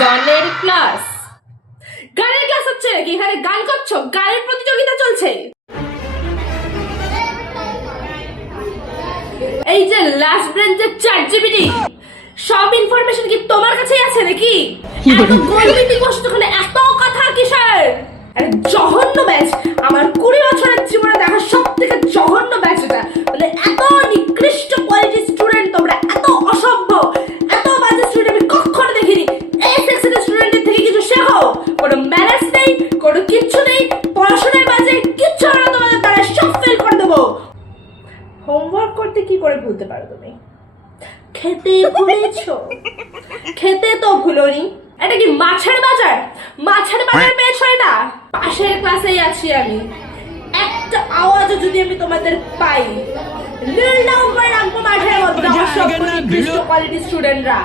গানের ক্লাস? গানের ক্লাস হচ্ছে নাকি? এখানে গান করছো? গানের প্রতিযোগিতা চলছে? এই যে লাস্ট ব্রেঞ্চের চ্যাটজিপিটি, সব ইনফরমেশন কি তোমার কাছেই আছে নাকি? এত গোল মিটিং বসে ওখানে এত কথা কিসের? আরে জঘন্য ব্যাচ, আমার 20 বছরের জীবনে দেখা সবথেকে জঘন্য ব্যাচ এটা। মানে এত নিকৃষ্ট কোয়ালিটি স্টুডেন্ট তোমরা, এত অসভ্য, এত বাজে স্টুডেন্ট আমি কখনো দেখিনি। এই সেকশনের স্টুডেন্টের থেকে কিছু শেখো। কোনো ম্যানার্স নেই, কোনো কিচ্ছু নেই, পড়াশোনায় বাজে, কিচ্ছু হবে না তোমাদের দ্বারা, সব ফেল করে দেবো। হোমওয়ার্ক করতে কি করে ভুলতে পারো তুমি? খেতে ভুলেছো? খেতে তো ভুলোনি। এটা কি মাছের বাজার? মাছের বাজার পেয়েছ না? পাশের ক্লাসেই আছি আমি, একটা আওয়াজও যদি আমি তোমাদের পাই, নীল ডাউন করে রাখবো মাঠের মধ্যে। অসভ্য নিকৃষ্ট কোয়ালিটি স্টুডেন্টরা।